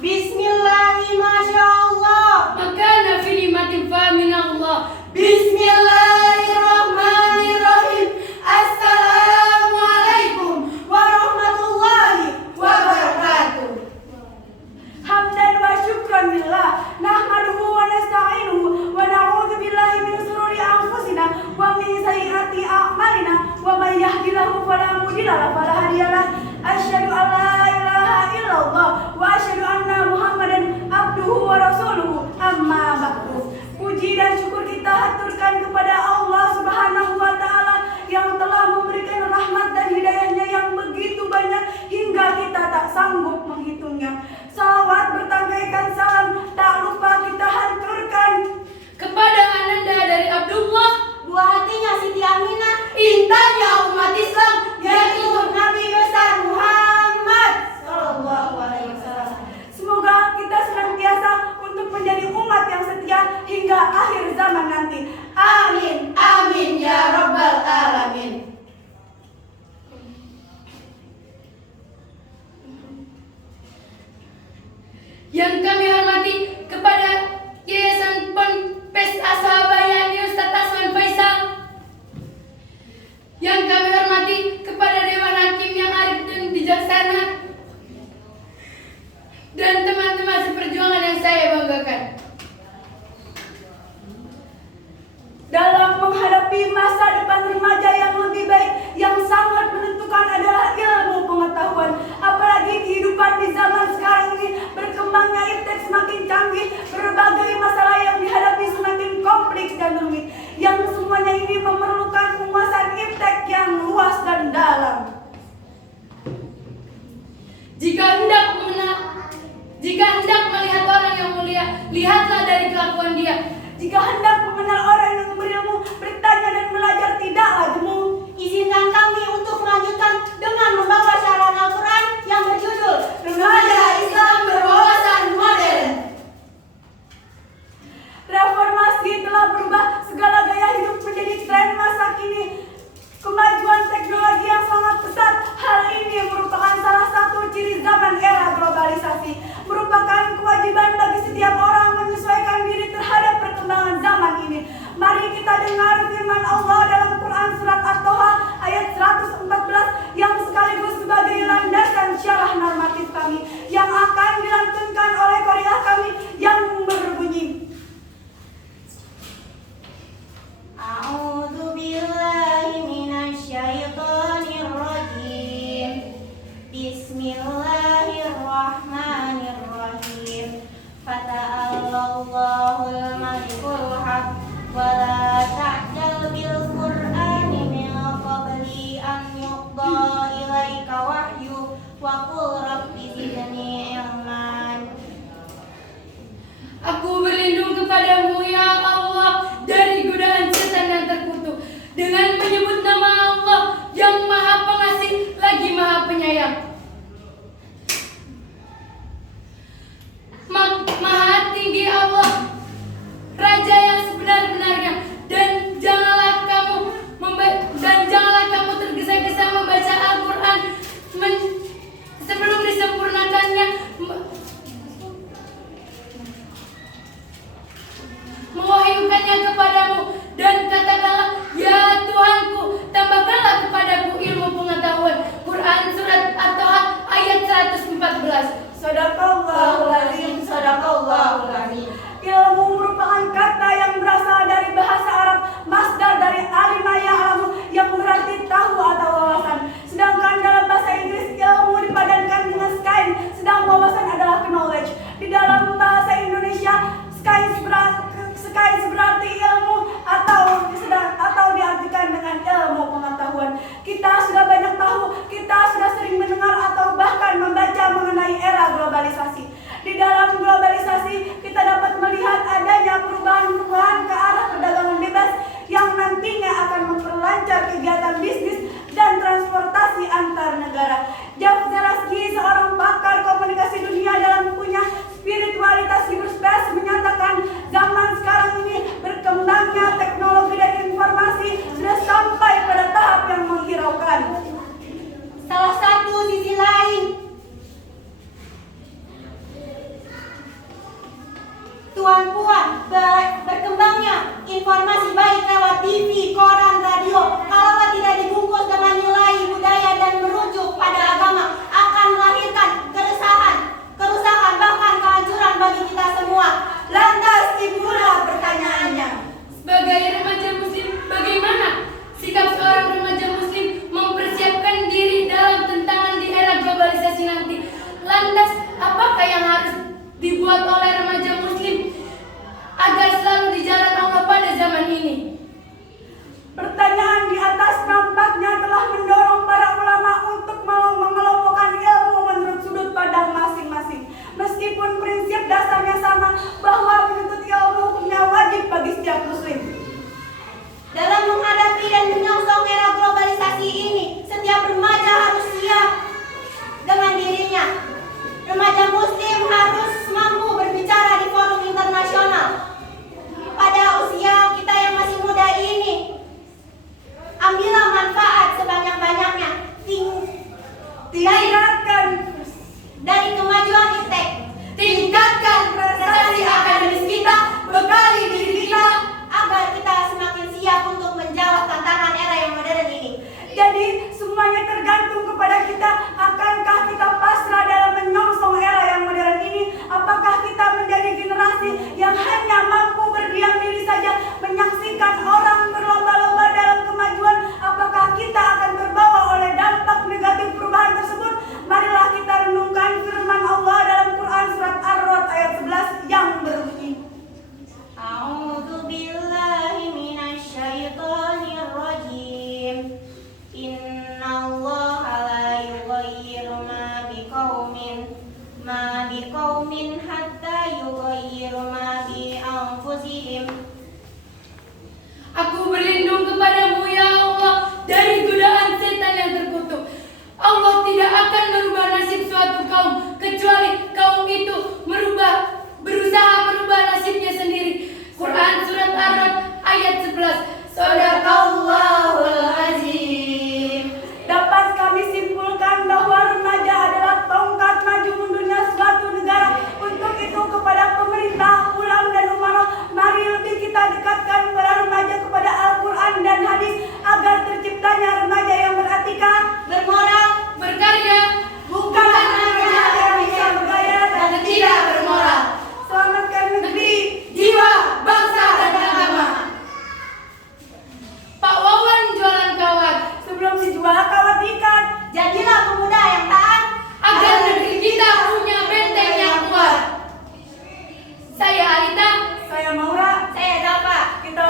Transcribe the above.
Bismillahi masyaallah. Makana fi nimatin fa min Allah. Bismillahirrahmanirrahim. Assalamualaikum warahmatullahi wabarakatuh. Hamdan wa syukran lillah, nahmaduhu wa nasta'inuhu wa na'udzu billahi min shururi anfusina wa min sayyiati a'malina, wa may yahdihillahu fala mudilla lahu wa la hadiya lahu. Asyhadu an la ilaha illallah wa asyhadu anna Muhammadan abduhu wa rasuluhu. Amma ba'du. Puji dan syukur kita haturkan kepada Allah Subhanahu wa taala yang telah memberikan rahmat dan hidayahnya yang begitu banyak hingga kita tak sanggup menghitungnya. Salawat bertangaikan salam tak lupa kita haturkan Kepada ananda dari Abdullah, buah hatinya Siti Aminah, intannya umat Islam, yaitu Nabi besar Muhammad Sallallahu Alaihi Wasallam. Semoga kita senantiasa untuk menjadi umat yang setia hingga akhir zaman nanti. Amin, amin ya rabbal alamin. yang kami hormati kepada Yayasan Ponpes Ashabaya Ustaz Asman Faisal, yang kami hormati kepada Dewan Hakim yang arif dan bijaksana, dan teman-teman seperjuangan yang saya banggakan. Dalam menghadapi masa depan remaja yang lebih baik, yang sangat menentukan adalah ilmu pengetahuan. Apalagi kehidupan di zaman sekarang ini, berkembangnya iptek semakin canggih, berbagai masalah yang dihadapi semakin kompleks dan rumit, yang semuanya ini memerlukan penguasaan iptek yang luas dan dalam. Jika hendak melihat orang yang mulia, lihatlah dari kelakuan dia. Jika hendak mengenal orang yang berilmu, bertanya dan belajar tidaklah jemu. Izinkan kami untuk melanjutkan dengan membawa syarat Al-Quran yang berjudul Remaja Islam Berwawasan Modern. Reformasi telah berubah segala gaya hidup menjadi tren masa kini. Kemajuan teknologi yang sangat pesat, hal ini merupakan salah satu ciri zaman era globalisasi. Merupakan kewajiban bagi setiap orang menyesuaikan diri terhadap perkembangan zaman ini. Mari kita dengar firman Allah dalam Quran surat At-Toha ayat 114 yang sekaligus sebagai landasan syarah normatif kami, Tuan Puan, berkembangnya informasi baik lewat TV, koran, radio, kalau tidak dibungkus dengan nilai budaya dan merujuk pada agama, akan melahirkan kerusakan, bahkan kehancuran bagi kita semua. Lantas timbullah pertanyaannya, Sebagai remaja muslim, bagaimana sikap seorang remaja muslim mempersiapkan diri dalam tantangan di era globalisasi nanti? Lantas, apakah yang harus dibuat oleh remaja muslim agar selalu di jalan Allah pada zaman ini? pertanyaan di atas nampaknya telah mendorong para ulama untuk mengelompokkan ilmu menurut sudut pandang masing-masing. Meskipun prinsip dasarnya sama, bahwa menuntut ilmu hukumnya wajib bagi setiap muslim. Dalam menghadapi dan menyongsong era globalisasi ini, setiap remaja harus siap dengan dirinya. Remaja muslim harus mampu berbicara di forum internasional. Pada usia kita yang masih muda ini, ambillah manfaat sebanyak-banyaknya. Tingkatkan Dari kemajuan iptek, tingkatkan prestasi akademis kita, bekali diri kita. agar kita semakin siap untuk menjawab tantangan era yang modern ini. Jadi semuanya tergantung kepada kita. Akankah kita pasrah dalam menyongsong era yang modern ini? Apakah kita menjadi generasi yang hanya mampu berdiam diri saja menyaksikan orang berlomba-lomba dalam kemajuan? Apakah kita akan terbawa oleh dampak negatif perubahan tersebut? Marilah kita renungkan firman Allah dalam Quran surat Ar-Rod ayat 11 yang berbunyi, A'udzu billahi minasyaitonir rajim. Innallaha la yughayyiru ma biqaumin hatta yughayyiru ma bi anfusihim. Aku berlindung kepadamu ya Allah dari godaan setan yang terkutuk. Allah tidak akan merubah nasib suatu kaum kecuali kaum itu berusaha merubah nasibnya sendiri. Quran surat Ar-Rod ayat 11. Shadaqallahul azim. dapat kami simpulkan bahwa remaja adalah tongkat maju mundurnya suatu negara. Untuk itu kepada pemerintah, ulama dan umarok, mari lebih kita dekatkan para remaja kepada Al-Quran dan hadis agar terciptanya remaja yang beretika, Bermoral, Berkarya bukan remaja yang bisa bergaya dan tidak bermoral. Selamatkan negeri, jiwa, bangsa dan agama. Pak Wawan jualan kawat Sebelum dijual kawat ikat, jadilah pemuda yang taat. agar negeri kita punya benteng yang kuat. Saya Alita. saya Maura, Saya Dafa. kita